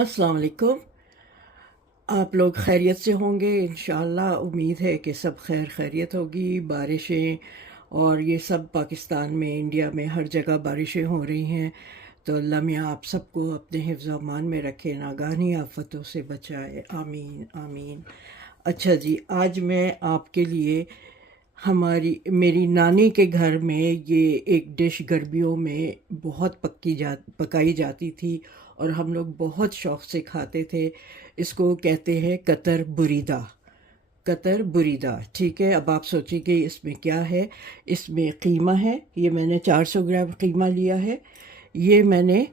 अस्सलाम वालेकुम। आप लोग खैरियत से होंगे इंशाअल्लाह। उम्मीद है कि सब खैर खैरियत होगी। बारिशें और ये सब पाकिस्तान में, इंडिया में हर जगह बारिशें हो रही हैं, तो अल्लाह मियाँ आप सबको अपने हिफ्ज़ अमान में रखे, नागानी आफतों से बचाए। आमीन आमीन। अच्छा जी, आज मैं आपके लिए मेरी नानी के घर में ये एक डिश गर्मियों में बहुत पकाई जाती थी और हम लोग बहुत शौक़ से खाते थे। इसको कहते हैं कतर बुरीदा। कतर बुरीदा, ठीक है। अब आप सोचिए इसमें क्या है। इसमें कीमा है, ये मैंने 400 ग्राम कीमा लिया है। ये मैंने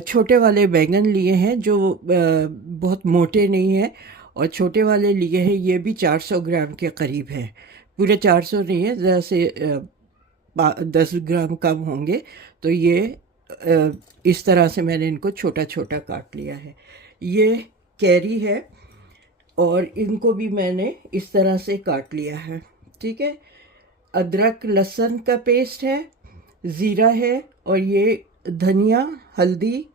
छोटे वाले बैंगन लिए हैं जो बहुत मोटे नहीं हैं, और छोटे वाले लिए हैं, ये भी 400 ग्राम के करीब है। पूरे 400 नहीं है, ज़रा से 10 ग्राम कम होंगे। तो ये इस तरह से मैंने इनको छोटा छोटा काट लिया है। ये कैरी है और इनको भी मैंने इस तरह से काट लिया है, ठीक है। अदरक लहसुन का पेस्ट है, ज़ीरा है, और ये धनिया, हल्दी,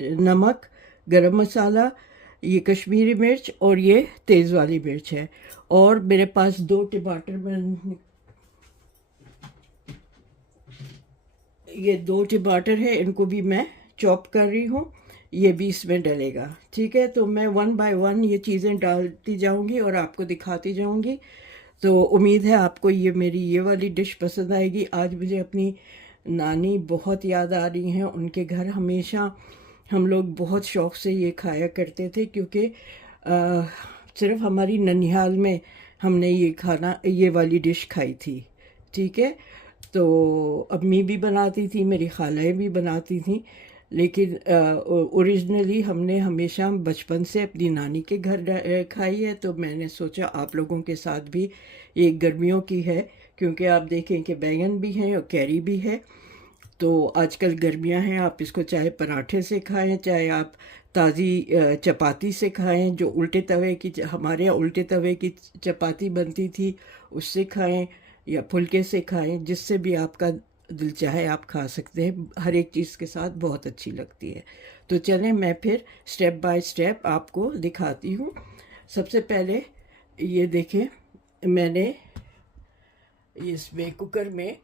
नमक, गरम मसाला, ये कश्मीरी मिर्च और ये तेज़ वाली मिर्च है। और मेरे पास 2 टमाटर, ये 2 टमाटर है, इनको भी मैं चॉप कर रही हूँ। ये भी इसमें डलेगा, ठीक है। तो मैं 1 बाय 1 ये चीज़ें डालती जाऊँगी और आपको दिखाती जाऊँगी। तो उम्मीद है आपको मेरी ये वाली डिश पसंद आएगी। आज मुझे अपनी नानी बहुत याद आ रही हैं। उनके घर हमेशा हम लोग बहुत शौक़ से ये खाया करते थे, क्योंकि सिर्फ हमारी ननिहाल में हमने ये वाली डिश खाई थी, ठीक है। तो अम्मी भी बनाती थी, मेरी खालाएँ भी बनाती थी, लेकिन ओरिजिनली हमने हमेशा बचपन से अपनी नानी के घर खाई है। तो मैंने सोचा आप लोगों के साथ भी, ये गर्मियों की है, क्योंकि आप देखें कि बैंगन भी हैं और कैरी भी है। तो आजकल गर्मियां हैं, आप इसको चाहे पराठे से खाएं, चाहे आप ताज़ी चपाती से खाएं, जो उल्टे तवे की, हमारे यहाँ उल्टे तवे की चपाती बनती थी, उससे खाएं, या फुलके से खाएं, जिससे भी आपका दिल चाहे आप खा सकते हैं। हर एक चीज़ के साथ बहुत अच्छी लगती है। तो चलें, मैं फिर स्टेप बाय स्टेप आपको दिखाती हूँ। सबसे पहले ये देखें, मैंने इसमें कुकर में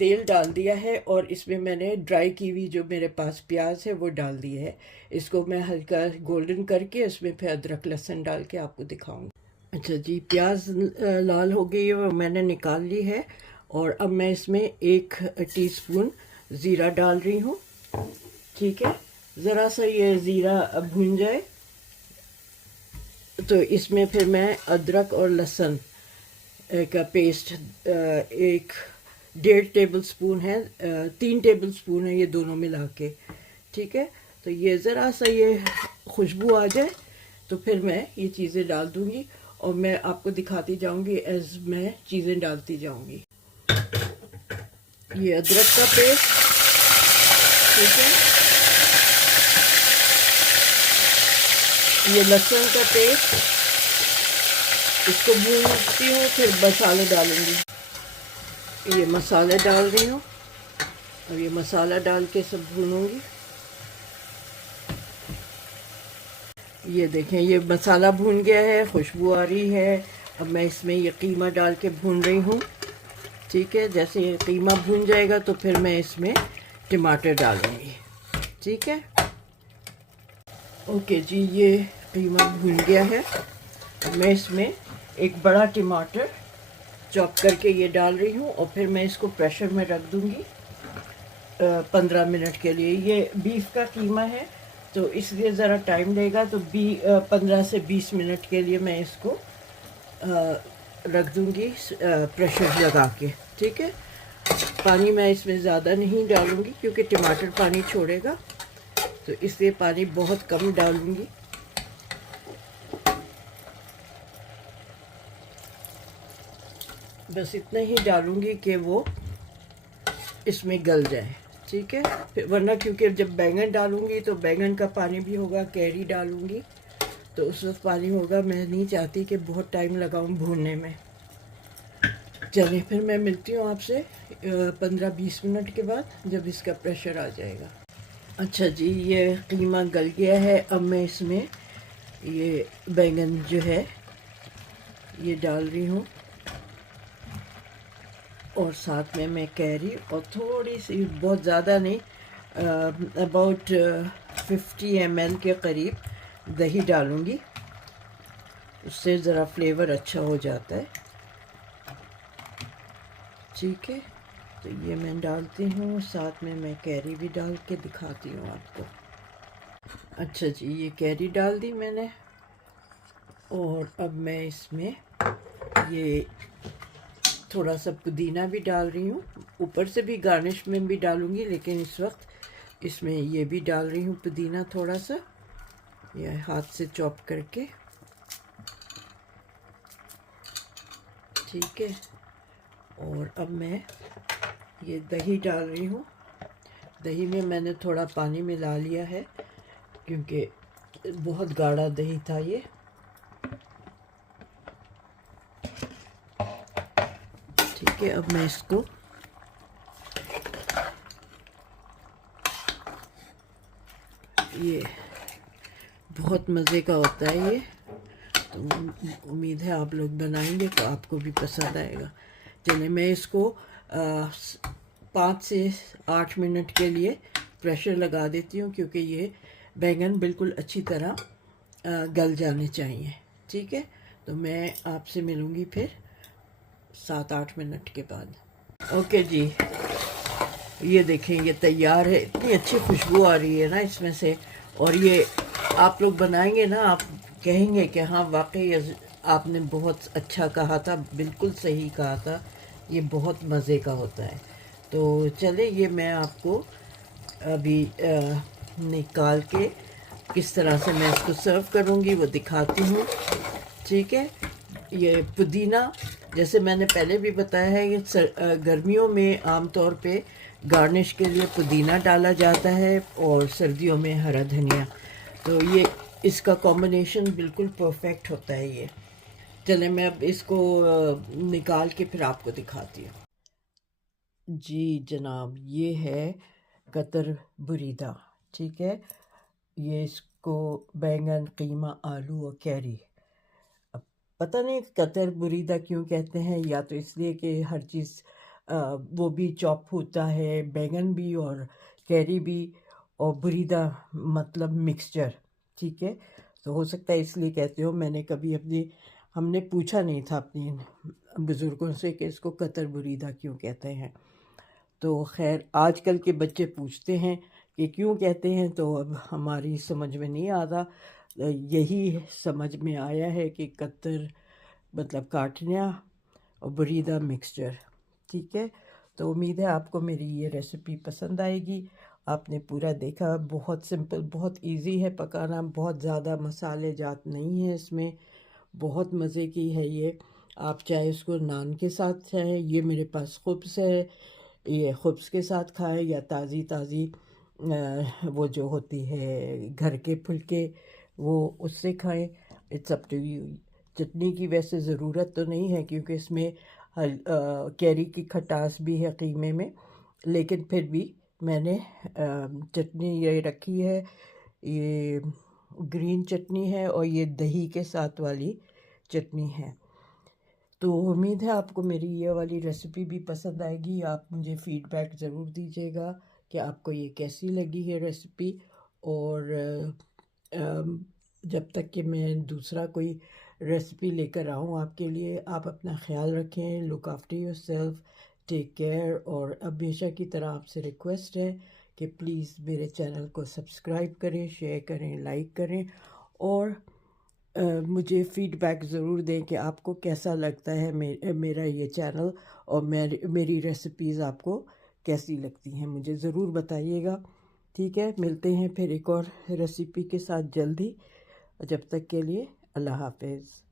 तेल डाल दिया है और इसमें मैंने ड्राई की हुई जो मेरे पास प्याज है वो डाल दी है। इसको मैं हल्का गोल्डन करके उसमें फिर अदरक लहसुन डाल के आपको दिखाऊंगी। अच्छा जी, प्याज लाल हो गई है, वो मैंने निकाल ली है। और अब मैं इसमें 1 टीस्पून ज़ीरा डाल रही हूँ, ठीक है। ज़रा सा ये ज़ीरा भून जाए तो इसमें फिर मैं अदरक और लहसुन का पेस्ट 1.5 टेबल स्पून है, 3 टेबल स्पून है, ये दोनों मिला के, ठीक है। तो ये ज़रा सा ये खुशबू आ जाए तो फिर मैं ये चीज़ें डाल दूँगी और मैं आपको दिखाती जाऊँगी एज मैं चीज़ें डालती जाऊँगी। ये अदरक का पेस्ट, ठीक है, ये लहसुन का पेस्ट, इसको भूनती हूँ, फिर मसाले डालूँगी। ये मसाले डाल रही हूँ और ये मसाला डाल के सब भूनूँगी। ये देखें, ये मसाला भून गया है, खुशबू आ रही है। अब मैं इसमें ये कीमा डाल के भून रही हूँ, ठीक है। जैसे ये कीमा भून जाएगा तो फिर मैं इसमें टमाटर डालूँगी, ठीक है। ओके जी, ये कीमा भून गया है। मैं इसमें एक बड़ा टमाटर चॉप करके ये डाल रही हूँ और फिर मैं इसको प्रेशर में रख दूँगी 15 मिनट के लिए। ये बीफ का कीमा है तो इसलिए ज़रा टाइम लेगा, तो 15 से 20 मिनट के लिए मैं इसको रख दूँगी प्रेशर लगा के, ठीक है। पानी मैं इसमें ज़्यादा नहीं डालूँगी क्योंकि टमाटर पानी छोड़ेगा, तो इसलिए पानी बहुत कम डालूँगी। बस इतना ही डालूँगी कि वो इसमें गल जाए, ठीक है। फिर वरना क्योंकि जब बैंगन डालूँगी तो बैंगन का पानी भी होगा, कैरी डालूँगी तो उस वक्त पानी होगा। मैं नहीं चाहती कि बहुत टाइम लगाऊँ भूनने में। चलिए, फिर मैं मिलती हूँ आपसे 15-20 मिनट के बाद, जब इसका प्रेशर आ जाएगा। अच्छा जी, ये कीमा गल गया है। अब मैं इसमें ये बैंगन जो है ये डाल रही हूँ, और साथ में मैं कैरी और थोड़ी सी, बहुत ज़्यादा नहीं, अबाउट 50 ml के करीब दही डालूँगी। उससे ज़रा फ्लेवर अच्छा हो जाता है। ठीक है, तो ये मैं डालती हूँ, साथ में मैं कैरी भी डाल के दिखाती हूँ आपको। अच्छा जी, ये कैरी डाल दी मैंने, और अब मैं इसमें ये थोड़ा सा पुदीना भी डाल रही हूँ। ऊपर से भी गार्निश में भी डालूँगी, लेकिन इस वक्त इसमें ये भी डाल रही हूँ पुदीना थोड़ा सा, ये हाथ से चॉप करके। ठीक है, और अब मैं ये दही डाल रही हूँ। दही में मैंने थोड़ा पानी मिला लिया है, क्योंकि बहुत गाढ़ा दही था ये। ठीक है, अब मैं इसको ये बहुत मज़े का होता है ये, तो उम्मीद है आप लोग बनाएंगे तो आपको भी पसंद आएगा। चलिए, मैं इसको 5 से 8 मिनट के लिए प्रेशर लगा देती हूँ, क्योंकि ये बैंगन बिल्कुल अच्छी तरह गल जाने चाहिए। ठीक है, तो मैं आपसे मिलूँगी फिर 7-8 मिनट के बाद। ओके जी, ये देखें, ये तैयार है। इतनी अच्छी खुशबू आ रही है ना इसमें से, और ये आप लोग बनाएंगे ना, आप कहेंगे कि हाँ वाकई आपने बहुत अच्छा कहा था, बिल्कुल सही कहा था, ये बहुत मज़े का होता है। तो चले, ये मैं आपको अभी निकाल के किस तरह से मैं इसको सर्व करूँगी वो दिखाती हूँ। ठीक है, ये पुदीना, जैसे मैंने पहले भी बताया है, ये गर्मियों में आमतौर पे गार्निश के लिए पुदीना डाला जाता है, और सर्दियों में हरा धनिया। तो ये इसका कॉम्बिनेशन बिल्कुल परफेक्ट होता है ये। चले, मैं अब इसको निकाल के फिर आपको दिखाती हूँ। जी जनाब, ये है कतर बुरीदा। ठीक है, ये इसको बैंगन, कीमा, आलू और कैरी। अब पता नहीं कतर बुरीदा क्यों कहते हैं, या तो इसलिए कि हर चीज़ वो भी चॉप होता है, बैंगन भी और कैरी भी, और बुरीदा मतलब मिक्सचर। ठीक है, तो हो सकता है इसलिए कहते हो। मैंने कभी हमने पूछा नहीं था अपने बुज़ुर्गों से कि इसको कतर बुरीदा क्यों कहते हैं। तो खैर, आजकल के बच्चे पूछते हैं कि क्यों कहते हैं, तो अब हमारी समझ में नहीं आता। यही समझ में आया है कि कतर मतलब काटना, और बुरीदा मिक्सचर। ठीक है, तो उम्मीद है आपको मेरी ये रेसिपी पसंद आएगी। आपने पूरा देखा, बहुत सिंपल, बहुत इजी है पकाना, बहुत ज़्यादा मसाले जात नहीं है इसमें, बहुत मज़े की है ये। आप चाहे इसको नान के साथ, चाहे ये मेरे पास खुब्स है, ये खुब्स के साथ खाएं, या ताज़ी ताज़ी वो जो होती है घर के फुलके, वो उससे खाएं। It's up to you. चटनी की वैसे ज़रूरत तो नहीं है, क्योंकि इसमें कैरी की खटास भी है कीमे में, लेकिन फिर भी मैंने चटनी ये रखी है, ये ग्रीन चटनी है, और ये दही के साथ वाली चटनी है। तो उम्मीद है आपको मेरी ये वाली रेसिपी भी पसंद आएगी। आप मुझे फ़ीडबैक ज़रूर दीजिएगा कि आपको ये कैसी लगी है रेसिपी। और जब तक कि मैं दूसरा कोई रेसिपी लेकर आऊँ आपके लिए, आप अपना ख्याल रखें, look after yourself, take care. और हमेशा की तरह आपसे रिक्वेस्ट है कि प्लीज़ मेरे चैनल को सब्सक्राइब करें, शेयर करें, लाइक करें, और मुझे फ़ीडबैक ज़रूर दें कि आपको कैसा लगता है मेरा ये चैनल, और मेरी रेसिपीज़ आपको कैसी लगती हैं, मुझे ज़रूर बताइएगा। ठीक है, मिलते हैं फिर एक और रेसिपी के साथ जल्दी। जब तक के लिए अल्लाह हाफ़िज़।